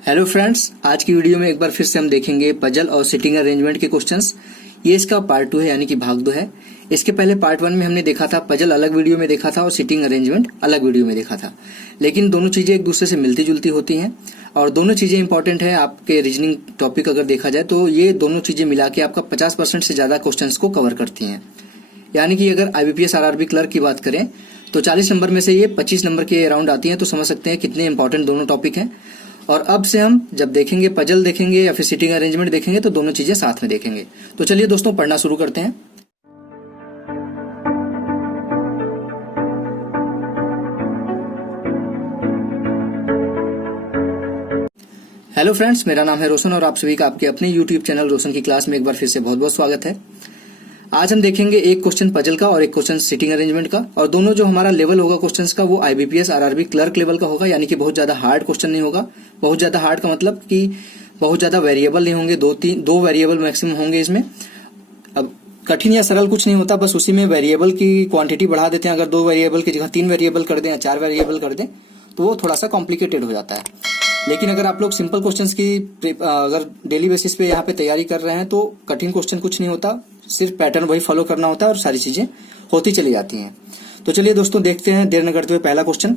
Hello friends, आज की video में एक बार फिर से हम देखेंगे पजल और सिटिंग अरेंजमेंट के क्वेश्चंस। ये इसका पार्ट 2 है, यानी कि भाग 2 है। इसके पहले पार्ट 1 में हमने देखा था, पजल अलग वीडियो में देखा था और सिटिंग अरेंजमेंट अलग वीडियो में देखा था। लेकिन दोनों चीजें एक दूसरे से मिलती जुलती होती हैं और दोनों चीजें इंपॉर्टेंट है। आपके रीजनिंग टॉपिक अगर देखा जाए तो ये दोनों चीजें मिला के आपका 50% से ज्यादा क्वेश्चंस को कवर करती हैं। यानी कि अगर IBPS RRB क्लर्क की बात करें तो 40 नंबर में से ये 25 नंबर के अराउंड आती हैं, तो समझ सकते हैं कितने इंपॉर्टेंट दोनों टॉपिक हैं। और अब से हम जब देखेंगे पजल देखेंगे या फिर सिटिंग अरेंजमेंट देखेंगे तो दोनों चीजें साथ में देखेंगे। तो चलिए दोस्तों, पढ़ना शुरू करते हैं। हेलो फ्रेंड्स, मेरा नाम है रोशन और आप सभी का आपके अपने YouTube चैनल रोशन की क्लास में एक बार फिर से बहुत बहुत स्वागत है। आज हम देखेंगे एक क्वेश्चन पजल का और एक क्वेश्चन सिटिंग अरेंजमेंट का, और दोनों जो हमारा लेवल होगा क्वेश्चंस का वो IBPS RRB क्लर्क लेवल का होगा। यानी कि बहुत ज्यादा हार्ड क्वेश्चन नहीं होगा। बहुत ज्यादा हार्ड का मतलब कि बहुत ज्यादा वेरिएबल नहीं होंगे, दो वेरिएबल मैक्सिमम होंगे इसमें। अब कठिन या सरल कुछ नहीं होता, बस उसी में वेरिएबल की क्वांटिटी बढ़ा देते हैं। अगर 2 वेरिएबल की जगह 3 वेरिएबल कर दें या 4 वेरिएबल कर दें तो वो थोड़ा सा कॉम्प्लिकेटेड हो जाता है। लेकिन अगर आप लोग सिंपल क्वेश्चंस की अगर डेली बेसिस पे यहाँ पे तैयारी कर रहे हैं तो कठिन क्वेश्चन कुछ नहीं होता, सिर्फ पैटर्न वही फॉलो करना होता है और सारी चीजें होती चली जाती हैं। तो चलिए दोस्तों, देखते हैं देर न करते हुए पहला क्वेश्चन।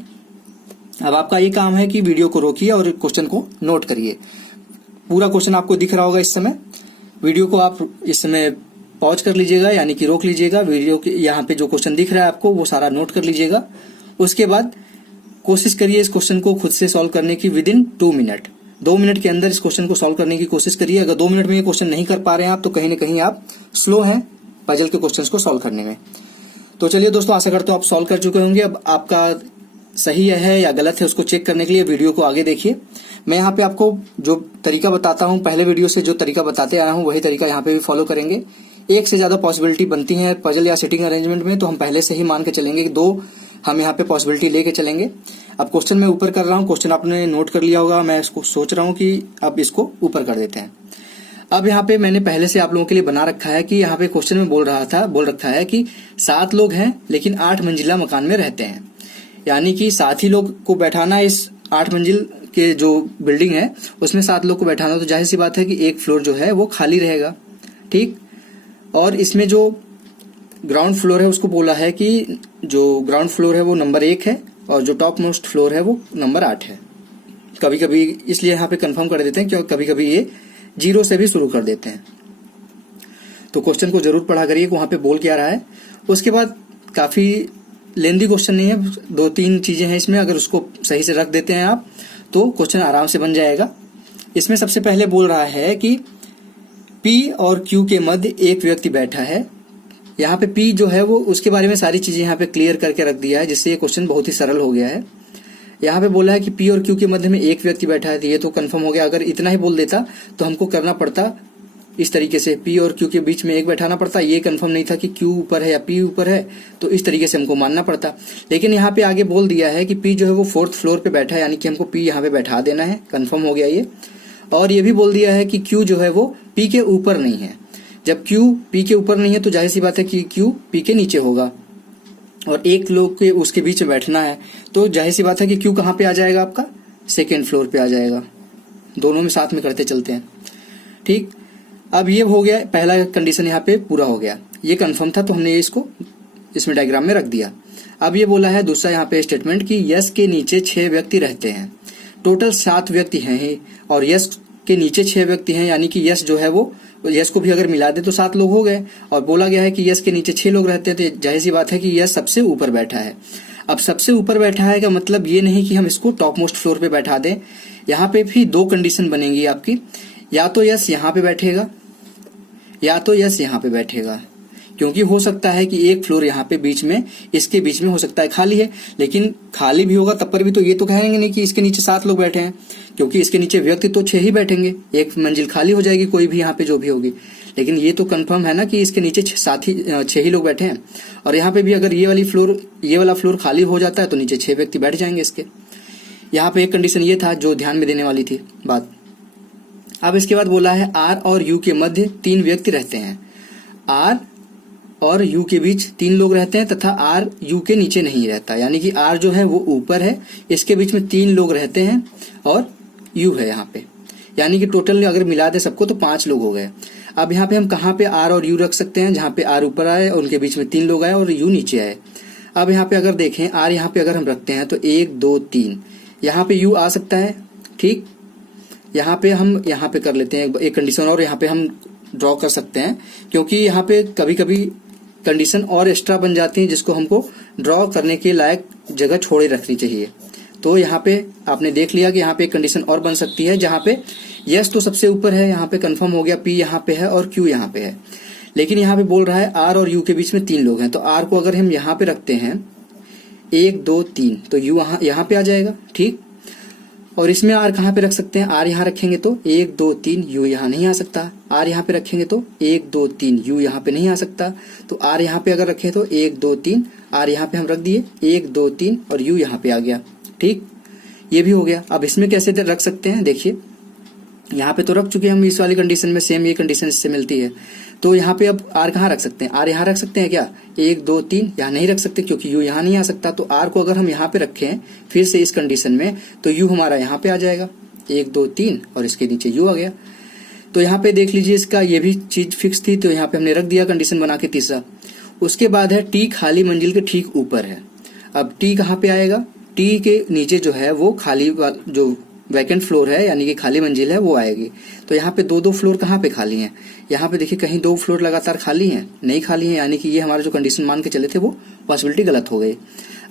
अब आपका ये काम है कि वीडियो को रोकिए और क्वेश्चन को नोट करिए। पूरा क्वेश्चन आपको दिख रहा होगा इस समय। वीडियो को आप इस समय पॉज कर लीजिएगा, यानी कि रोक लीजिएगा। वीडियो के यहाँ पे जो क्वेश्चन दिख रहा है आपको वो सारा नोट कर लीजिएगा। उसके बाद कोशिश करिए इस क्वेश्चन को खुद से सॉल्व करने की विदिन 2 मिनट। 2 मिनट के अंदर इस क्वेश्चन को सॉल्व करने की कोशिश करिए। अगर 2 मिनट में ये क्वेश्चन नहीं कर पा रहे हैं आप तो कहीं ना कहीं आप स्लो हैं पजल के क्वेश्चंस को सॉल्व करने में। तो चलिए दोस्तों, आशा करता हूं आप सॉल्व कर चुके होंगे। अब आपका सही है या गलत है उसको चेक करने के लिए वीडियो को आगे देखिए। मैं यहाँ पे आपको जो तरीका बताता हूँ, पहले वीडियो से जो तरीका बताते आ रहा हूँ वही तरीका यहाँ पे भी फॉलो करेंगे। एक से ज्यादा पॉसिबिलिटी बनती है पजल या सिटिंग अरेंजमेंट में, तो हम पहले से ही मान के चलेंगे कि 2 हम यहाँ पे पॉसिबिलिटी लेके चलेंगे। अब क्वेश्चन मैं ऊपर कर रहा हूँ, क्वेश्चन आपने नोट कर लिया होगा। मैं इसको सोच रहा हूँ कि अब इसको ऊपर कर देते हैं। अब यहाँ पे मैंने पहले से आप लोगों के लिए बना रखा है कि यहाँ पे क्वेश्चन में बोल रखा है कि 7 लोग हैं लेकिन 8 मंजिला मकान में रहते हैं। यानी कि 7 ही लोग को बैठाना इस 8 मंजिल के जो बिल्डिंग है उसमें 7 लोग को बैठाना, तो जाहिर सी बात है कि एक फ्लोर जो है वो खाली रहेगा। ठीक, और इसमें जो ग्राउंड फ्लोर है उसको बोला है कि जो ग्राउंड फ्लोर है वो नंबर 1 है और जो टॉप मोस्ट फ्लोर है वो नंबर 8 है। कभी कभी इसलिए यहाँ पे कंफर्म कर देते हैं क्योंकि कभी कभी ये 0 से भी शुरू कर देते हैं। तो क्वेश्चन को जरूर पढ़ा करिए वहां पे बोल क्या रहा है। उसके बाद काफी लेंदी क्वेश्चन नहीं है, 2-3 चीजें हैं इसमें। अगर उसको सही से रख देते हैं आप तो क्वेश्चन आराम से बन जाएगा। इसमें सबसे पहले बोल रहा है कि P और Q के मध्य एक व्यक्ति बैठा है। यहाँ पे P जो है वो उसके बारे में सारी चीजें यहाँ पे क्लियर करके रख दिया है, जिससे ये क्वेश्चन बहुत ही सरल हो गया है। यहाँ पे बोला है कि P और Q के मध्य में एक व्यक्ति बैठा है, तो ये तो कंफर्म हो गया। अगर इतना ही बोल देता तो हमको करना पड़ता इस तरीके से, P और Q के बीच में एक बैठाना पड़ता। ये कंफर्म नहीं था कि Q ऊपर है या P ऊपर है, तो इस तरीके से हमको मानना पड़ता। लेकिन यहाँ पे आगे बोल दिया है कि P जो है वो 4th फ्लोर पे बैठा है, यानी कि हमको P यहाँ पे बैठा देना है। कंफर्म हो गया ये। और ये भी बोल दिया है कि Q जो है वो P के ऊपर नहीं है। जब Q P के ऊपर नहीं है तो जाहिर सी बात है कि Q P के नीचे होगा और एक लोग के उसके बीच में बैठना है, तो जाहिर सी बात है कि Q कहाँ पे आ जाएगा, आपका 2nd फ्लोर पे आ जाएगा। दोनों में साथ में करते चलते हैं। ठीक, अब ये हो गया, पहला कंडीशन यहाँ पे पूरा हो गया। ये कंफर्म था तो हमने इसको इसमें डायग्राम में रख दिया। अब ये बोला है दूसरा यहाँ पे स्टेटमेंट कि यस के नीचे 6 व्यक्ति रहते हैं। टोटल 7 व्यक्ति हैं और यस के नीचे 6 व्यक्ति हैं, यानी कि यस जो है वो यस को भी अगर मिला दे तो 7 लोग हो गए। और बोला गया है कि यस के नीचे 6 लोग रहते हैं, तो जाहिर सी बात है कि यस सबसे ऊपर बैठा है। अब सबसे ऊपर बैठा है का मतलब ये नहीं कि हम इसको टॉप मोस्ट फ्लोर पे बैठा दें। यहाँ पे भी 2 कंडीशन बनेगी आपकी, या तो यस यहाँ पे बैठेगा या तो यस यहाँ पे बैठेगा। क्योंकि हो सकता है कि एक फ्लोर यहाँ पे बीच में, इसके बीच में हो सकता है खाली है, लेकिन खाली भी होगा तब पर भी तो ये तो कहेंगे नहीं कि इसके नीचे 7 लोग बैठे हैं, क्योंकि इसके नीचे व्यक्ति तो 6 ही बैठेंगे। एक मंजिल खाली हो जाएगी कोई भी यहाँ पे जो भी होगी। लेकिन ये तो कंफर्म है ना कि इसके नीचे 6 ही लोग बैठे हैं। और यहाँ पे भी अगर ये वाला फ्लोर खाली हो जाता है तो नीचे 6 व्यक्ति बैठ जाएंगे इसके। यहाँ पे एक कंडीशन ये था जो ध्यान में देने वाली थी बात। अब इसके बाद बोला है R और U के मध्य 3 व्यक्ति रहते हैं। R और U के बीच 3 लोग रहते हैं तथा R U के नीचे नहीं रहता, यानी कि R जो है वो ऊपर है, इसके बीच में 3 लोग रहते हैं और यू है यहाँ पे, यानी कि टोटल अगर मिला दे सबको तो 5 लोग हो गए। अब यहाँ पे हम कहाँ पे आर और यू रख सकते हैं, जहाँ पे आर ऊपर आए और उनके बीच में 3 लोग आए और यू नीचे आए। अब यहाँ पे अगर देखें आर यहाँ पे अगर हम रखते हैं तो 1 2 3 यहाँ पे यू आ सकता है, ठीक। यहाँ पे हम यहाँ पे कर लेते हैं एक कंडीशन और यहाँ पे हम ड्रॉ कर सकते हैं, क्योंकि यहाँ पे कभी कभी कंडीशन और एक्स्ट्रा बन जाती है जिसको हमको ड्रॉ करने के लायक जगह छोड़े रखनी चाहिए। तो यहाँ पे आपने देख लिया कि यहाँ पे एक कंडीशन और बन सकती है, जहाँ पे यस तो सबसे ऊपर है, यहाँ पे कंफर्म हो गया, पी यहाँ पे है और क्यू यहाँ पे है। लेकिन यहाँ पे बोल रहा है आर और यू के बीच में 3 लोग हैं, तो आर को अगर हम यहाँ पे रखते हैं 1 2 3 तो यू यहाँ पे आ जाएगा, ठीक। और इसमें आर कहाँ पे रख सकते हैं, आर यहाँ रखेंगे तो 1 2 3 यू यहाँ नहीं आ सकता, आर यहाँ पे रखेंगे तो 1 2 3 यू यहाँ पे नहीं आ सकता। तो आर यहाँ पे अगर रखें तो 1 2 3 आर यहाँ पे हम रख दिए 1 2 3 और यू यहाँ पे आ गया, ठीक। ये भी हो गया। अब इसमें कैसे रख सकते हैं, देखिए यहाँ पे तो रख चुके हैं हम इस वाली कंडीशन में, सेम ये कंडीशन इससे मिलती है। तो यहाँ पे अब आर कहाँ रख सकते हैं, आर यहाँ रख सकते हैं क्या, 1 2 3 यहाँ नहीं रख सकते क्योंकि यू यहाँ नहीं आ सकता। तो आर को अगर हम यहाँ पे रखें फिर से इस कंडीशन में तो यू हमारा यहाँ पे आ जाएगा 1 2 3 और इसके नीचे यू आ गया। तो यहाँ पे देख लीजिए इसका ये भी चीज फिक्स थी, तो यहाँ पे हमने रख दिया कंडीशन बना के तीसरा। उसके बाद है टी खाली मंजिल के ठीक ऊपर है। अब टी कहाँ पे आएगा, टी के नीचे जो है वो खाली जो वैकेंट फ्लोर है यानी कि खाली मंजिल है वो आएगी। तो यहाँ पे 2 फ्लोर कहाँ पे खाली हैं, यहाँ पे देखिए कहीं 2 फ्लोर लगातार खाली हैं, नहीं खाली हैं, यानी कि ये हमारा जो कंडीशन मान के चले थे वो पॉसिबिलिटी गलत हो गई।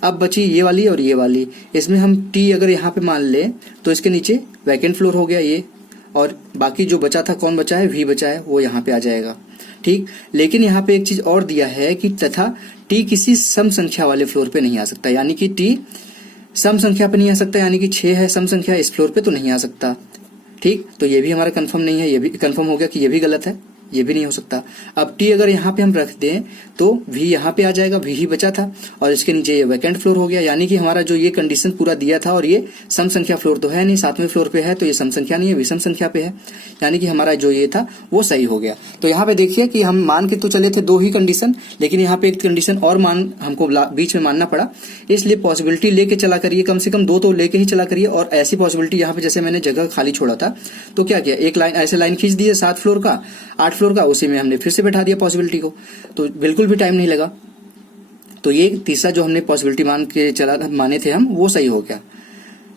अब बची ये वाली और ये वाली, इसमें हम टी अगर यहाँ पे मान लें तो इसके नीचे वैकेंट फ्लोर हो गया ये, और बाकी जो बचा था कौन बचा है, वी बचा है, वो यहाँ पे आ जाएगा, ठीक। लेकिन यहाँ पे एक चीज और दिया है कि तथा टी किसी सम संख्या वाले फ्लोर पे नहीं आ सकता, यानी कि टी सम संख्या पे नहीं आ सकता, यानी कि 6 है सम संख्या, इस फ्लोर पे तो नहीं आ सकता, ठीक। तो ये भी हमारा कंफर्म नहीं है, ये भी कंफर्म हो गया कि ये भी गलत है, ये भी नहीं हो सकता। अब टी अगर यहाँ पे हम रख दें तो वी यहाँ पे आ जाएगा, वी ही बचा था और इसके नीचे ये वैकेंट फ्लोर हो गया, यानी कि हमारा जो ये कंडीशन पूरा दिया था और ये सम संख्या फ्लोर तो है नहीं, 7वें फ्लोर पे है तो ये सम संख्या नहीं है, विषम संख्या पे है, यानी कि हमारा जो ये था वो सही हो गया। तो यहाँ पे देखिए कि हम मान के तो चले थे 2 ही कंडीशन, लेकिन यहाँ पे एक कंडीशन और हमको बीच में मानना पड़ा, इसलिए पॉसिबिलिटी लेके चला करिए, कम से कम 2 तो लेके ही चला करिए। और ऐसी पॉसिबिलिटी यहाँ पे जैसे मैंने जगह खाली छोड़ा था तो क्या किया, एक लाइन ऐसे लाइन खींच दिए 7 फ्लोर का 8 फ्लोर का, उसी में हमने फिर से बैठा दिया पॉसिबिलिटी को, तो बिल्कुल भी टाइम नहीं लगा। तो ये तीसरा जो हमने पॉसिबिलिटी माने थे हम, वो सही हो गया,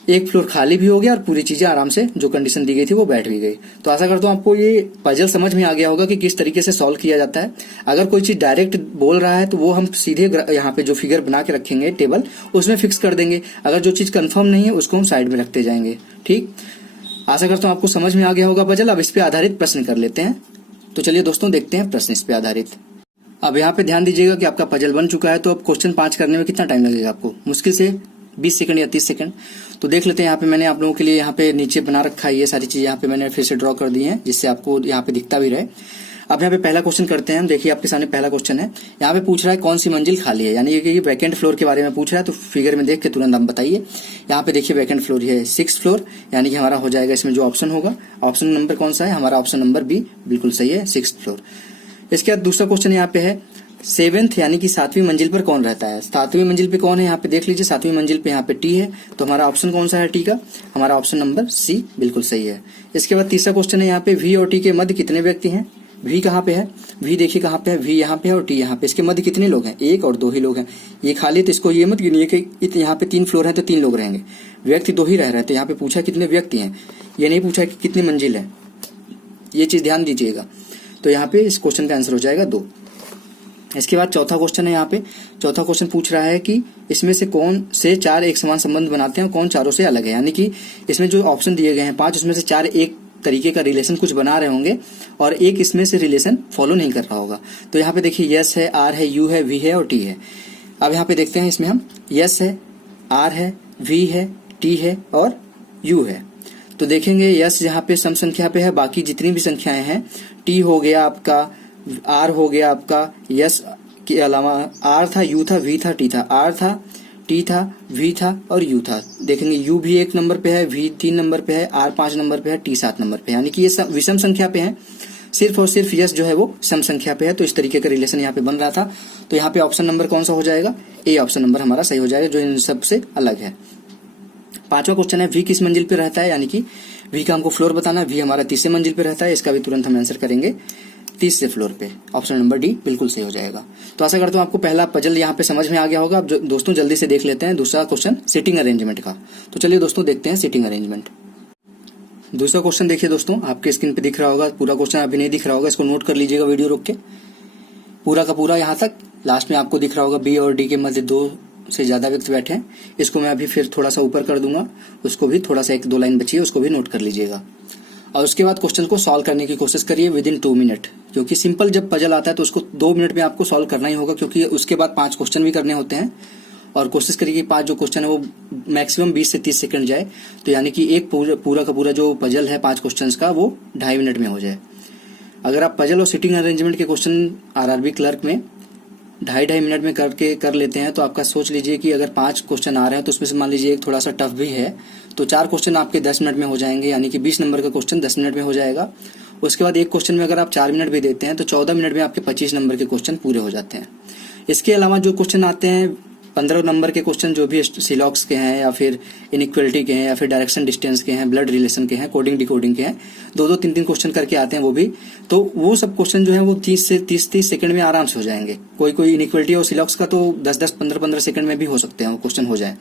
1 फ्लोर खाली भी हो गया और पूरी चीजें आराम से जो कंडीशन दी गई थी वो बैठ भी गई। तो आशा करता हूँ आपको ये पजल समझ में आ गया होगा कि किस तरीके से सॉल्व किया जाता है। अगर कोई चीज डायरेक्ट बोल रहा है तो वो हम सीधे यहाँ पे जो फिगर बना के रखेंगे टेबल उसमें फिक्स कर देंगे, अगर जो चीज कंफर्म नहीं है उसको हम साइड में रखते जाएंगे, ठीक। आशा करता हूँ आपको समझ में आ गया होगा पजल। अब इस पे आधारित प्रश्न कर लेते हैं। तो चलिए दोस्तों देखते हैं प्रश्न इस पे आधारित। अब यहाँ पे ध्यान दीजिएगा कि आपका पजल बन चुका है, तो अब क्वेश्चन 5 करने में कितना टाइम लगेगा आपको, मुश्किल से 20 सेकंड या 30 सेकंड। तो देख लेते हैं, यहाँ पे मैंने आप लोगों के लिए यहाँ पे नीचे बना रखा है, ये सारी चीजें यहाँ पे मैंने फिर से ड्रॉ कर दी है जिससे आपको यहाँ पे दिखता भी रहे। अब यहाँ पे पहला क्वेश्चन करते हैं हम। देखिए आपके सामने पहला क्वेश्चन है, यहाँ पे पूछ रहा है कौन सी मंजिल खाली है, यानी कि वैकेंट फ्लोर के बारे में पूछ रहा है। तो फिगर में देख के तुरंत हम बताइए। यहाँ पे देखिए वैकेंट फ्लोर है 6 फ्लोर, यानी कि हमारा हो जाएगा इसमें जो ऑप्शन होगा, ऑप्शन नंबर कौन सा है, हमारा ऑप्शन नंबर बी बिल्कुल सही है, 6 फ्लोर। इसके बाद दूसरा क्वेश्चन यहाँ पे है 7th यानी कि 7वीं मंजिल पर कौन रहता है। 7वीं मंजिल पे कौन है, यहाँ पे देख लीजिए 7वीं मंजिल पे यहाँ पे टी है, तो हमारा ऑप्शन कौन सा है टी का, हमारा ऑप्शन नंबर सी बिल्कुल सही है। इसके बाद तीसरा क्वेश्चन है यहाँ पे वी और टी के मध्य कितने व्यक्ति हैं। वी कहाँ पे है, वी देखिए कहाँ पे है, वी यहाँ पे है और टी यहाँ पे, इसके मध्य कितने लोग हैं, 1 और 2 ही लोग हैं। ये खाली तो इसको ये मत गिनिए कि यहाँ पे 3 फ्लोर है तो 3 लोग रहेंगे, व्यक्ति 2 ही रह रहे हैं। तो यहाँ पे पूछा कितने व्यक्ति हैं, ये नहीं पूछा कि कितनी मंजिल है, ये चीज ध्यान दीजिएगा। तो यहाँ पे इस क्वेश्चन का आंसर हो जाएगा 2। इसके बाद चौथा क्वेश्चन है, यहाँ पे चौथा क्वेश्चन पूछ रहा है कि इसमें से कौन से 4 एक समान संबंध बनाते हैं और कौन चारों से अलग है। यानी कि इसमें जो ऑप्शन दिए गए हैं 5, उसमें से 4 एक तरीके का रिलेशन कुछ बना रहे होंगे और एक इसमें से रिलेशन फॉलो नहीं कर रहा होगा। तो यहाँ पे देखिए यस है, आर है, यू है, वी है और टी है। अब यहाँ पे देखते हैं, इसमें हम यस है, आर है, वी है, टी है और यू है। तो देखेंगे यस यहाँ पे सम संख्या पे है, बाकी जितनी भी संख्याएं हैं, टी हो गया आपका, आर हो गया आपका, यस के अलावा आर था, यू था, वी था, टी था, आर था, टी था, वी था और यू था। देखेंगे यू भी 1 नंबर पे है, वी 3 नंबर पे है, आर 5 नंबर पे है, टी 7 नंबर पे है, यानी कि ये सब विषम संख्या पे है। सिर्फ और सिर्फ यस जो है वो सम संख्या पे है। तो इस तरीके का रिलेशन यहाँ पे बन रहा था। तो यहाँ पे ऑप्शन नंबर कौन सा हो जाएगा, ए ऑप्शन नंबर हमारा सही हो जाएगा, जो इन सबसे अलग है। 5वां क्वेश्चन है वी किस मंजिल पे रहता है, यानी कि V का हमको फ्लोर बताना है, V हमारा तीसरे मंजिल पे रहता है, इसका भी तुरंत हम आंसर करेंगे तीसरे फ्लोर पे। ऑप्शन नंबर डी बिल्कुल सही हो जाएगा। तो आशा करता हूँ आपको पहला पजल यहाँ पे समझ में आ गया होगा। अब दोस्तों जल्दी से देख लेते हैं दूसरा क्वेश्चन सिटिंग अरेंजमेंट का। तो चलिए दोस्तों देखते हैं सिटिंग अरेंजमेंट। दूसरा क्वेश्चन देखिए दोस्तों, आपके स्क्रीन पे दिख रहा होगा, पूरा क्वेश्चन अभी नहीं दिख रहा होगा, इसको नोट कर लीजिएगा वीडियो रोक के, पूरा का पूरा यहाँ तक। लास्ट में आपको दिख रहा होगा बी और डी के मध्य 2 से ज्यादा व्यक्ति बैठे हैं। इसको मैं अभी फिर थोड़ा सा ऊपर कर दूंगा, उसको भी थोड़ा सा 1-2 लाइन बची है, उसको भी नोट कर लीजिएगा। और उसके बाद क्वेश्चन को सॉल्व करने की कोशिश करिए विदिन 2 मिनट, क्योंकि सिंपल जब पजल आता है तो उसको 2 मिनट में आपको सॉल्व करना ही होगा, क्योंकि उसके बाद 5 क्वेश्चन भी करने होते हैं। और कोशिश करिए कि 5 जो क्वेश्चन है वो मैक्सिमम 20 से 30 सेकंड जाए, तो यानी कि एक पूरा का पूरा जो पजल है 5 क्वेश्चन का वो 2.5 मिनट में हो जाए। अगर आप पजल और सिटिंग अरेंजमेंट के क्वेश्चन आरआरबी क्लर्क में 2.5 मिनट में करके कर लेते हैं, तो आपका सोच लीजिए कि अगर 5 क्वेश्चन आ रहे हैं तो उसमें से मान लीजिए एक थोड़ा सा टफ भी है, तो 4 क्वेश्चन आपके 10 मिनट में हो जाएंगे, यानी कि 20 नंबर का क्वेश्चन 10 मिनट में हो जाएगा। उसके बाद एक क्वेश्चन में अगर आप 4 मिनट भी देते हैं तो 14 मिनट में आपके 25 नंबर के क्वेश्चन पूरे हो जाते हैं। इसके अलावा जो क्वेश्चन आते हैं 15 नंबर के क्वेश्चन, जो भी सिलॉक्स के हैं या फिर इनइक्वलिटी के हैं या फिर डायरेक्शन डिस्टेंस के हैं, ब्लड रिलेशन के हैं, कोडिंग डिकोडिंग के हैं, 2-2 3-3 क्वेश्चन करके आते हैं वो भी। तो वो सब क्वेश्चन जो है वो 30 सेकंड में आराम से हो जाएंगे। कोई इनइक्वलिटी और सिलॉक्स का तो 10-10 15-15 सेकंड में भी हो सकते हैं, वो क्वेश्चन हो जाए।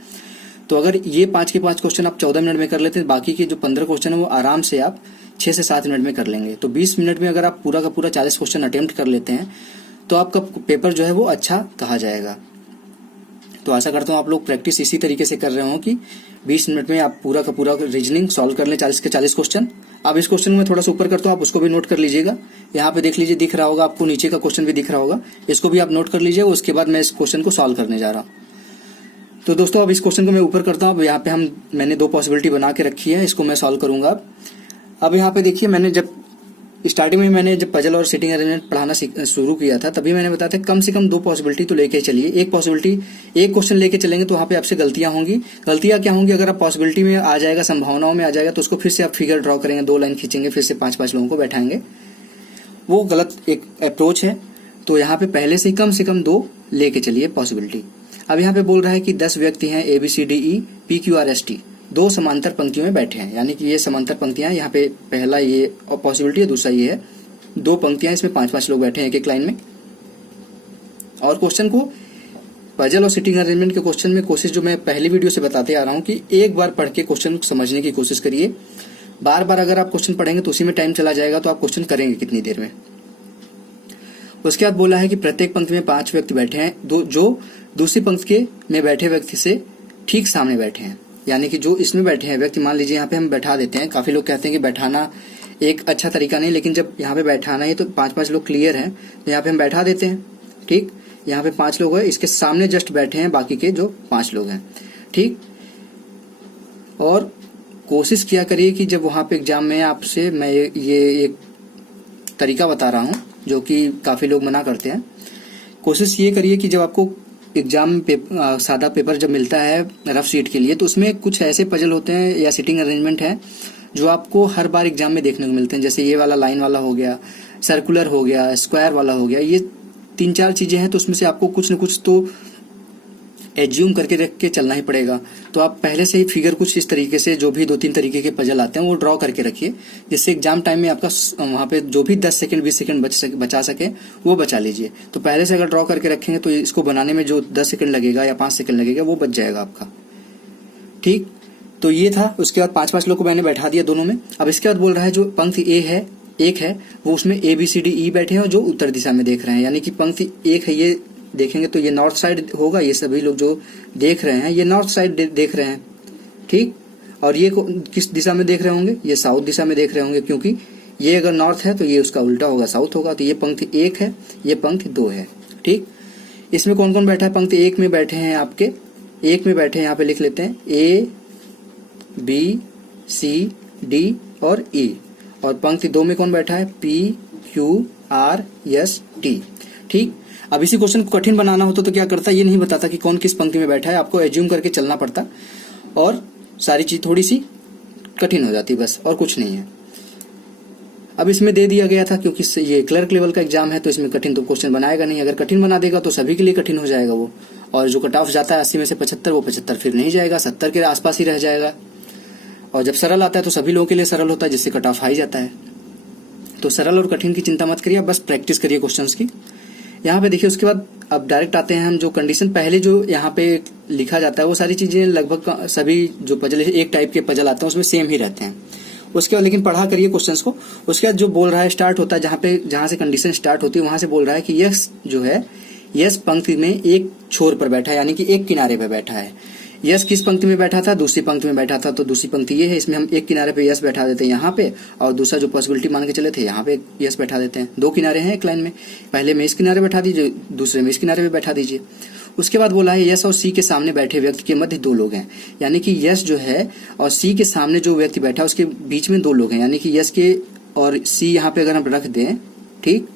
तो अगर ये 5 के 5 क्वेश्चन आप 14 मिनट में कर लेते हैं, बाकी के जो 15 क्वेश्चन है वो आराम से आप 6 से 7 मिनट में कर लेंगे। तो 20 मिनट में अगर आप पूरा का पूरा 40 क्वेश्चन अटेम्प्ट कर लेते हैं तो आपका पेपर जो है वो अच्छा कहा जाएगा। तो आशा करता हूँ आप लोग प्रैक्टिस इसी तरीके से कर रहे हो कि 20 मिनट में आप पूरा का पूरा रीजनिंग सॉल्व कर लें 40 के 40 क्वेश्चन। अब इस क्वेश्चन में थोड़ा सा ऊपर करता हूँ, आप उसको भी नोट कर लीजिएगा। यहाँ पे देख लीजिए, दिख रहा होगा आपको, नीचे का क्वेश्चन भी दिख रहा होगा, इसको भी आप नोट कर लीजिए। उसके बाद मैं इस क्वेश्चन को सॉल्व करने जा रहा हूँ। तो दोस्तों अब इस क्वेश्चन को मैं ऊपर करता हूँ। अब यहाँ पे मैंने 2 पॉसिबिलिटी बना के रखी है, इसको मैं सॉल्व करूंगा। अब यहाँ पे देखिए, मैंने जब स्टार्टिंग में मैंने जब पजल और सिटिंग अरेंजमेंट पढ़ाना शुरू किया था, तभी मैंने बताया था कम से कम 2 पॉसिबिलिटी तो लेके चलिए। एक क्वेश्चन लेके चलेंगे तो वहाँ पे आपसे गलतियां होंगी। गलतियां क्या होंगी? अगर आप पॉसिबिलिटी में आ जाएगा, संभावनाओं में आ जाएगा, तो उसको फिर से आप फिगर ड्रॉ करेंगे, 2 लाइन खींचेंगे, फिर से 5-5 लोगों को बैठाएंगे, वो गलत एक अप्रोच है। तो यहाँ पे पहले से कम 2 लेके चलिए पॉसिबिलिटी। अब यहाँ पे बोल रहा है कि 10 व्यक्ति हैं, ABCDE PQRST 2 समांतर पंक्तियों में बैठे हैं, यानी कि ये समांतर पंक्तियां हैं। यहाँ पे पहला ये पॉसिबिलिटी है, दूसरा ये है, 2 पंक्तियां, इसमें 5-5 लोग बैठे हैं एक लाइन में। और क्वेश्चन को पजल और सिटिंग अरेंजमेंट के क्वेश्चन में कोशिश जो मैं पहली वीडियो से बताते आ रहा हूँ कि एक बार पढ़ के क्वेश्चन समझने की कोशिश करिए। बार बार अगर आप क्वेश्चन पढ़ेंगे तो उसी में टाइम चला जाएगा, तो आप क्वेश्चन करेंगे कितनी देर में। उसके बाद बोला है कि प्रत्येक पंक्ति में 5 व्यक्ति बैठे हैं, जो दूसरी पंक्ति में बैठे व्यक्ति से ठीक सामने बैठे हैं, यानी कि जो इसमें बैठे हैं व्यक्ति, मान लीजिए यहाँ पे हम बैठा देते हैं। काफी लोग कहते हैं कि बैठाना एक अच्छा तरीका नहीं, लेकिन जब यहाँ पे बैठाना है तो 5-5 लोग क्लियर हैं, तो यहाँ पे हम बैठा देते हैं। ठीक, यहाँ पे 5 लोग हैं, इसके सामने जस्ट बैठे हैं बाकी के जो 5 लोग हैं। ठीक, और कोशिश किया करिए कि जब वहां पे एग्जाम में आपसे मैं ये एक तरीका बता रहा हूँ जो कि काफी लोग मना करते हैं। कोशिश ये करिए कि जब आपको एग्जाम सादा पेपर जब मिलता है रफ शीट के लिए, तो उसमें कुछ ऐसे पजल होते हैं या सिटिंग अरेंजमेंट है जो आपको हर बार एग्जाम में देखने को मिलते हैं। जैसे ये वाला लाइन वाला हो गया, सर्कुलर हो गया, स्क्वायर वाला हो गया, ये 3-4 चीजें हैं। तो उसमें से आपको कुछ न कुछ तो एज्यूम करके रख के चलना ही पड़ेगा। तो आप पहले से ही फिगर कुछ इस तरीके से, जो भी 2-3 तरीके के पजल आते हैं वो ड्रॉ करके रखिए, जिससे एग्जाम टाइम में आपका वहां पे जो भी 10 सेकंड 20 सेकंड बचा सके वो बचा लीजिए। तो पहले से अगर ड्रॉ करके रखेंगे तो इसको बनाने में जो 10 सेकंड लगेगा या 5 सेकंड लगेगा वो बच जाएगा आपका। ठीक, तो ये था। उसके बाद 5-5 लोग को मैंने बैठा दिया दोनों में। अब इसके बाद बोल रहा है जो पंक्ति एक है वो उसमें ABCDE बैठे हैं और जो उत्तर दिशा में देख रहे हैं, यानी कि पंक्ति 1 है, ये देखेंगे तो ये नॉर्थ साइड होगा। ये सभी लोग जो देख रहे हैं ये नॉर्थ साइड देख रहे हैं। ठीक, और ये किस दिशा में देख रहे होंगे? ये साउथ दिशा में देख रहे होंगे, क्योंकि ये अगर नॉर्थ है तो ये उसका उल्टा होगा, साउथ होगा। तो ये पंक्ति 1 है, ये पंक्ति 2 है। ठीक, इसमें कौन कौन बैठा है? पंक्ति 1 में बैठे हैं आपके, 1 में बैठे हैं, यहाँ पे लिख लेते हैं ABCD और E। और पंक्ति 2 में कौन बैठा है? PQRST। ठीक, अब इसी क्वेश्चन को कठिन बनाना होता तो क्या करता, ये नहीं बताता कि कौन किस पंक्ति में बैठा है, आपको एज्यूम करके चलना पड़ता और सारी चीज थोड़ी सी कठिन हो जाती, बस और कुछ नहीं है। अब इसमें दे दिया गया था क्योंकि ये क्लर्क लेवल का एग्जाम है, तो इसमें कठिन तो क्वेश्चन बनाएगा नहीं। अगर कठिन बना देगा तो सभी के लिए कठिन हो जाएगा वो, और जो कट ऑफ जाता है 80 में से 75, वो 75 फिर नहीं जाएगा, 70 के आसपास ही रह जाएगा। और जब सरल आता है तो सभी लोगों के लिए सरल होता है, जिससे कट ऑफ हाई जाता है। तो सरल और कठिन की चिंता मत करिए, बस प्रैक्टिस करिए क्वेश्चंस की। यहाँ पे देखिए, उसके बाद अब डायरेक्ट आते हैं हम जो कंडीशन पहले जो यहाँ पे लिखा जाता है वो सारी चीजें लगभग सभी जो पजल एक टाइप के पजल आते हैं उसमें सेम ही रहते हैं। उसके बाद लेकिन पढ़ा करिए क्वेश्चंस को। उसके बाद जो बोल रहा है स्टार्ट होता है जहां से कंडीशन स्टार्ट होती है वहां से बोल रहा है कि यस जो है यस पंक्ति में एक छोर पर बैठा है, यानी कि एक किनारे पर बैठा है। यस किस पंक्ति में बैठा था? दूसरी पंक्ति में बैठा था। तो दूसरी पंक्ति ये है, इसमें हम एक किनारे पे यस बैठा देते हैं यहाँ पे, और दूसरा जो पॉसिबिलिटी मान के चले थे यहाँ पे यस बैठा देते हैं। दो किनारे हैं एक लाइन में, पहले में इस किनारे बैठा दीजिए, दूसरे में इस किनारे पे बैठा दीजिए। उसके बाद बोला है यस और सी के सामने बैठे व्यक्ति के मध्य दो लोग हैं, यानी कि यस जो है और सी के सामने जो व्यक्ति बैठा है उसके बीच में दो लोग हैं, यानी कि यस के और सी यहाँ पे अगर हम रख दें, ठीक,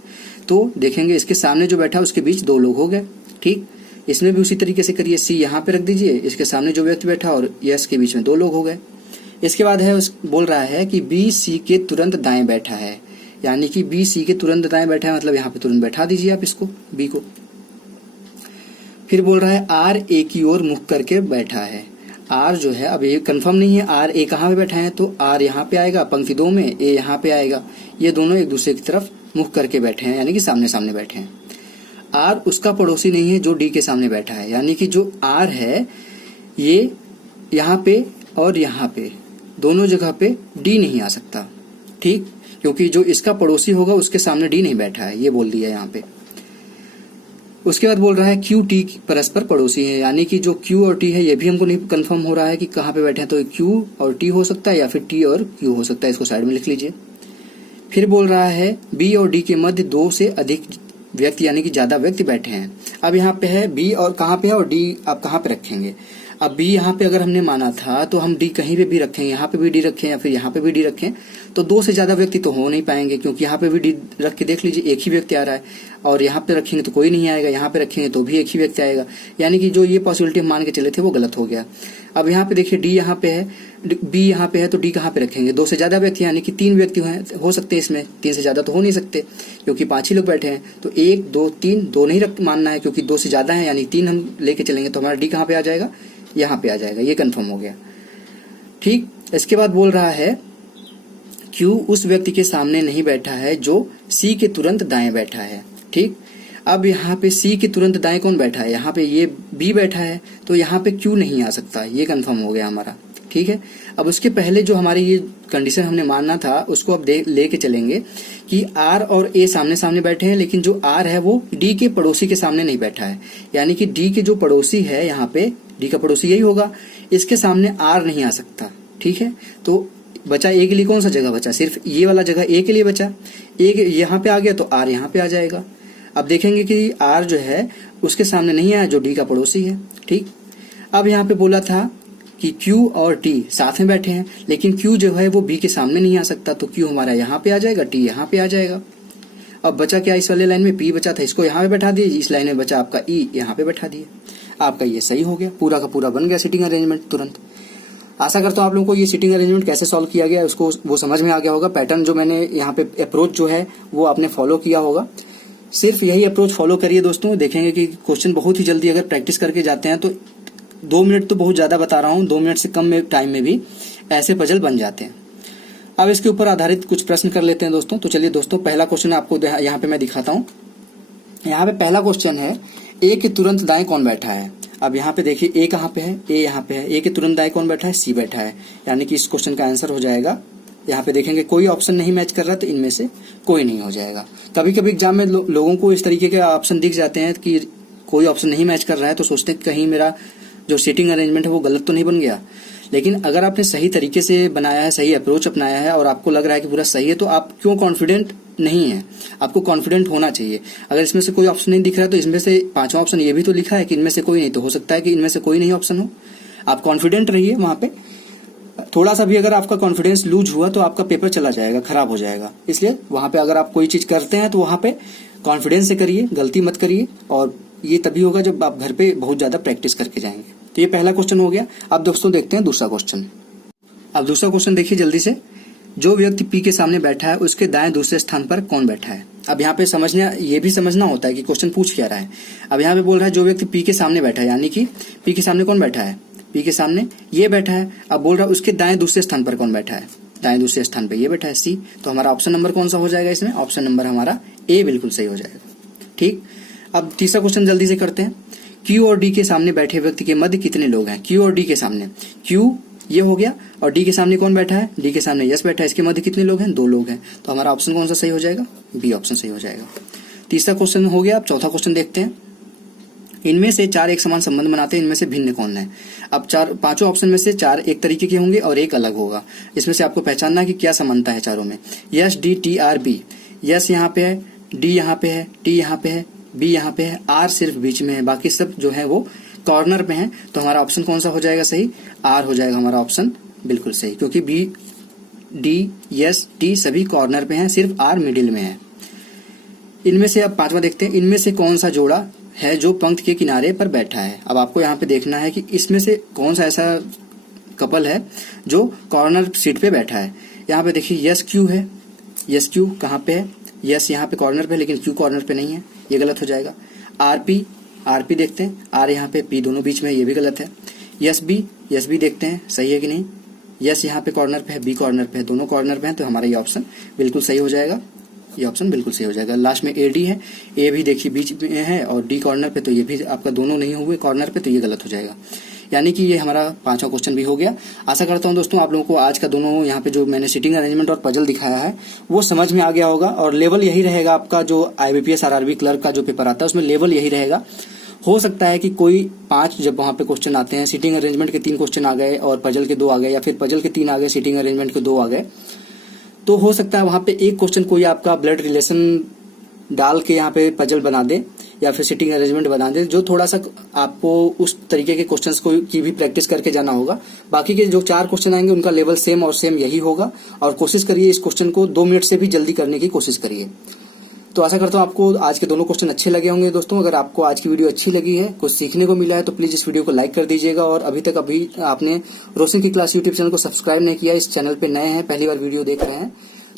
तो देखेंगे इसके सामने जो बैठा है उसके बीच दो लोग हो गए। ठीक, इसमें भी उसी तरीके से करिए, सी यहाँ पे रख दीजिए, इसके सामने जो व्यक्ति बैठा और यस के बीच में दो लोग हो गए। इसके बाद है बोल रहा है कि बी सी के तुरंत दाएं बैठा है, यानी कि बी सी के तुरंत दाएं बैठा है, मतलब यहाँ पे तुरंत बैठा दीजिए आप इसको, बी को। फिर बोल रहा है आर ए की ओर मुख करके बैठा है। आर जो है अब ये कंफर्म नहीं है, आर ए कहाँ पे बैठा है, तो आर यहाँ पे आएगा पंक्ति 2 में, ए यहाँ पे आएगा। ये दोनों एक दूसरे की तरफ मुख करके बैठे हैं, यानी कि सामने सामने बैठे हैं। आर उसका पड़ोसी नहीं है जो डी के सामने बैठा है, यानी कि जो आर है ये यहाँ पे और यहाँ पे दोनों जगह पे डी नहीं आ सकता। ठीक, क्योंकि जो इसका पड़ोसी होगा उसके सामने डी नहीं बैठा है, ये बोल दिया यहाँ पे। उसके बाद बोल रहा है क्यू टी परस्पर पड़ोसी है, यानी कि जो क्यू और टी है ये भी हमको नहीं कंफर्म हो रहा है कि कहाँ पे बैठे हैं, तो क्यू और टी हो सकता है या फिर टी और क्यू हो सकता है, इसको साइड में लिख लीजिए। फिर बोल रहा है बी और डी के मध्य 2 से अधिक व्यक्ति, यानी कि ज्यादा व्यक्ति बैठे हैं। अब यहाँ पे है बी और कहाँ पे है और डी आप कहाँ पे रखेंगे। अब बी यहाँ पे अगर हमने माना था तो हम डी कहीं पे भी रखें, यहाँ पे भी डी रखें या फिर यहाँ पे भी डी रखें, तो 2 से ज्यादा व्यक्ति तो हो नहीं पाएंगे, क्योंकि यहाँ पे भी डी रख के देख लीजिए एक ही व्यक्ति आ रहा है, और यहाँ पे रखेंगे तो कोई नहीं आएगा, यहाँ पे रखेंगे तो भी एक ही व्यक्ति आएगा, यानी कि जो ये पॉसिबिलिटी हम मान के चले थे वो गलत हो गया। अब यहाँ पे देखिए डी यहाँ पे है, बी यहाँ पे है, तो डी कहाँ पे रखेंगे? 2 से ज्यादा व्यक्ति, यानी कि 3 व्यक्ति हो सकते हैं इसमें, 3 से ज्यादा तो हो नहीं सकते क्योंकि 5 ही लोग बैठे हैं। तो 1 2 3 2 नहीं मानना है, क्योंकि 2 से ज्यादा है, यानी 3 हम लेके चलेंगे तो हमारा डी कहाँ पे आ जाएगा? यहाँ पे आ जाएगा, ये कंफर्म हो गया। ठीक, इसके बाद बोल रहा है क्यू उस व्यक्ति के सामने नहीं बैठा है जो सी के तुरंत दाएं बैठा है। ठीक, अब यहाँ पे सी के तुरंत दाएं कौन बैठा है? यहाँ पे ये बी बैठा है, तो यहाँ पे क्यू नहीं आ सकता, ये कंफर्म हो गया हमारा। ठीक है, अब उसके पहले जो हमारी ये कंडीशन हमने मानना था उसको अब लेके चलेंगे कि आर और ए सामने सामने बैठे हैं, लेकिन जो आर है वो डी के पड़ोसी के सामने नहीं बैठा है, यानी कि डी के जो पड़ोसी है यहाँ पे, डी का पड़ोसी यही होगा, इसके सामने आर नहीं आ सकता। ठीक है, तो बचा ए के लिए कौन सा जगह बचा? सिर्फ ये वाला जगह ए के लिए बचा, ए यहाँ पे आ गया तो आर यहाँ पे आ जाएगा। अब देखेंगे कि आर जो है उसके सामने नहीं आया जो डी का पड़ोसी है। ठीक, अब यहाँ पे बोला था कि Q और T साथ में बैठे हैं, लेकिन Q जो है वो B के सामने नहीं आ सकता, तो Q हमारा यहाँ पे आ जाएगा, T यहाँ पे आ जाएगा। अब बचा क्या? इस वाले लाइन में P बचा था, इसको यहाँ पे बैठा दिए, इस लाइन में बचा आपका E, यहाँ पे बैठा दिए। आपका ये सही हो गया, पूरा का पूरा बन गया सिटिंग अरेंजमेंट तुरंत। आशा करता हूँ आप लोगों को ये सिटिंग अरेंजमेंट कैसे सॉल्व किया गया उसको वो समझ में आ गया होगा। पैटर्न जो मैंने यहाँ पे अप्रोच जो है वो आपने फॉलो किया होगा। सिर्फ यही अप्रोच फॉलो करिए दोस्तों, देखेंगे कि क्वेश्चन बहुत ही जल्दी अगर प्रैक्टिस करके जाते हैं तो 2 मिनट तो बहुत ज्यादा बता रहा हूँ, 2 मिनट से कम में टाइम में भी ऐसे पजल बन जाते हैं। अब इसके ऊपर आधारित कुछ प्रश्न कर लेते हैं दोस्तों। तो चलिए दोस्तों, पहला क्वेश्चन आपको यहाँ पे मैं दिखाता हूँ। यहाँ पे पहला क्वेश्चन है, ए के तुरंत दाएं कौन बैठा है। अब यहाँ पे देखिए ए कहाँ पे है, ए यहाँ पे है, ए के तुरंत दाएं कौन बैठा है? सी बैठा है, यानी कि इस क्वेश्चन का आंसर हो जाएगा। यहाँ पे देखेंगे कोई ऑप्शन नहीं मैच कर रहा तो इनमें से कोई नहीं हो जाएगा। कभी कभी एग्जाम में लोगों को इस तरीके के ऑप्शन दिख जाते हैं कि कोई ऑप्शन नहीं मैच कर रहा है, तो सोचते हैं कहीं मेरा जो सीटिंग अरेंजमेंट है वो गलत तो नहीं बन गया। लेकिन अगर आपने सही तरीके से बनाया है, सही अप्रोच अपनाया है और आपको लग रहा है कि पूरा सही है, तो आप क्यों कॉन्फिडेंट नहीं है? आपको कॉन्फिडेंट होना चाहिए। अगर इसमें से कोई ऑप्शन नहीं दिख रहा है तो इसमें से 5वां ऑप्शन ये भी तो लिखा है कि इनमें से कोई नहीं, तो हो सकता है कि इनमें से कोई नहीं ऑप्शन हो। आप कॉन्फिडेंट रहिए वहां पे। थोड़ा सा भी अगर आपका कॉन्फिडेंस लूज हुआ तो आपका पेपर चला जाएगा, खराब हो जाएगा। इसलिए वहां पे अगर आप कोई चीज करते हैं तो वहां पे कॉन्फिडेंस से करिए, गलती मत करिए, और ये तभी होगा जब आप घर पे बहुत ज्यादा प्रैक्टिस करके जाएंगे। तो ये पहला क्वेश्चन हो गया। अब दोस्तों देखते हैं दूसरा क्वेश्चन। अब दूसरा क्वेश्चन देखिए जल्दी से। जो व्यक्ति पी के सामने बैठा है उसके दाएं दूसरे स्थान पर कौन बैठा है? अब यहाँ पे ये भी समझना होता है कि क्वेश्चन पूछ क्या रहा है। अब यहाँ पे बोल रहा है जो व्यक्ति पी के सामने बैठा है, यानी कि पी के सामने कौन बैठा है? बी के सामने ये बैठा है। अब बोल रहा है उसके दाएं दूसरे स्थान पर कौन बैठा है, दाएं दूसरे स्थान पर ये बैठा है सी। तो हमारा ऑप्शन नंबर कौन सा हो जाएगा इसमें, ऑप्शन नंबर हमारा ए बिल्कुल सही हो जाएगा। ठीक, अब तीसरा क्वेश्चन जल्दी से करते हैं। क्यू और डी के सामने बैठे व्यक्ति के मध्य कितने लोग हैं। क्यू और डी के सामने, क्यू ये हो गया और डी के सामने कौन बैठा है, डी के सामने यस बैठा है, इसके मध्य कितने लोग हैं, 2 लोग हैं। तो हमारा ऑप्शन कौन सा सही हो जाएगा, बी ऑप्शन सही हो जाएगा। तीसरा क्वेश्चन हो गया। अब चौथा क्वेश्चन देखते हैं। इनमें से 4 एक समान संबंध बनाते हैं, इनमें से भिन्न कौन है। अब 5 ऑप्शन में से 4 एक तरीके के होंगे और एक अलग होगा। इसमें से आपको पहचानना है कि क्या समानता है चारों में। Yes D T R B, yes यहाँ पे है, डी यहाँ पे है, टी यहाँ पे है, बी यहाँ पे है, आर सिर्फ बीच में है, बाकी सब जो है वो कॉर्नर पे है। तो हमारा ऑप्शन कौन सा हो जाएगा सही, आर हो जाएगा हमारा ऑप्शन बिल्कुल सही, क्योंकि बी डी यस टी सभी कॉर्नर पे हैं, सिर्फ आर मिडिल में है। इनमें से अब 5वां देखते हैं। इनमें से कौन सा जोड़ा है जो पंक्ति के किनारे पर बैठा है। अब आपको यहाँ पे देखना है कि इसमें से कौन सा ऐसा कपल है जो कॉर्नर सीट पे बैठा है। यहाँ पे देखिए यस क्यू है, यस क्यू कहाँ पे है, यस यहाँ पे कॉर्नर पे, लेकिन क्यू कॉर्नर पे नहीं है, ये गलत हो जाएगा। आर पी देखते हैं, आर यहाँ पे, पी दोनों बीच में, ये भी गलत है। यस बी देखते हैं सही है कि नहीं। यस यहाँ पे कॉर्नर पे है, बी कॉर्नर पे है, दोनों कॉर्नर पे हैं, तो हमारा ये ऑप्शन बिल्कुल सही हो जाएगा, ये ऑप्शन बिल्कुल सही हो जाएगा। लास्ट में ए डी है, ए भी देखिए बीच में है और डी कॉर्नर पे, तो ये भी आपका दोनों नहीं हुए कॉर्नर पे, तो ये गलत हो जाएगा। यानी कि ये हमारा 5वां क्वेश्चन भी हो गया। आशा करता हूं दोस्तों आप लोगों को आज का दोनों यहाँ पे जो मैंने सीटिंग अरेंजमेंट और पजल दिखाया है वो समझ में आ गया होगा। और लेवल यही रहेगा आपका, जो IBPS RRB क्लर्क का जो पेपर आता है उसमें लेवल यही रहेगा। हो सकता है कि कोई 5 जब वहां पे क्वेश्चन आते हैं, सीटिंग अरेंजमेंट के 3 क्वेश्चन आ गए और पजल के 2 आ गए, या फिर पजल के 3 आ गए, सीटिंग अरेंजमेंट के 2 आ गए, तो हो सकता है वहां पे एक क्वेश्चन कोई आपका ब्लड रिलेशन डाल के यहाँ पे पजल बना दे या फिर सीटिंग अरेंजमेंट बना दे, जो थोड़ा सा आपको उस तरीके के क्वेश्चंस को की भी प्रैक्टिस करके जाना होगा। बाकी के जो 4 क्वेश्चन आएंगे उनका लेवल सेम और सेम यही होगा। और कोशिश करिए इस क्वेश्चन को 2 मिनट से भी जल्दी करने की कोशिश करिए। तो आशा करता हूँ आपको आज के दोनों क्वेश्चन अच्छे लगे होंगे दोस्तों। अगर आपको आज की वीडियो अच्छी लगी है, कुछ सीखने को मिला है, तो प्लीज इस वीडियो को लाइक कर दीजिएगा। और अभी आपने रोशन की क्लास यूट्यूब चैनल को सब्सक्राइब नहीं किया, इस चैनल पे नए हैं, पहली बार वीडियो देख रहे हैं,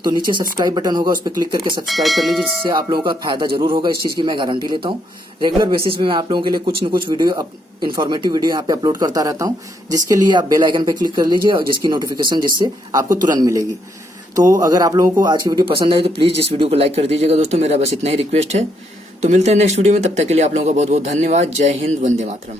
तो नीचे सब्सक्राइब बटन होगा, उस पर क्लिक करके सब्सक्राइब कर लीजिए, जिससे आप लोगों का फायदा जरूर होगा। इस चीज की मैं गारंटी लेता हूँ। रेगुलर बेसिस पे मैं आप लोगों के लिए कुछ न कुछ वीडियो इन्फॉर्मेटिव वीडियो यहाँ पे अपलोड करता रहता हूँ, जिसके लिए आप बेल आइकन पे क्लिक कर लीजिए और जिसकी नोटिफिकेशन जिससे आपको तुरंत मिलेगी। तो अगर आप लोगों को आज की वीडियो पसंद आई तो प्लीज इस वीडियो को लाइक कर दीजिएगा दोस्तों, मेरा बस इतना ही रिक्वेस्ट है। तो मिलते हैं नेक्स्ट वीडियो में, तब तक के लिए आप लोगों का बहुत बहुत धन्यवाद। जय हिंद, वंदे मातरम।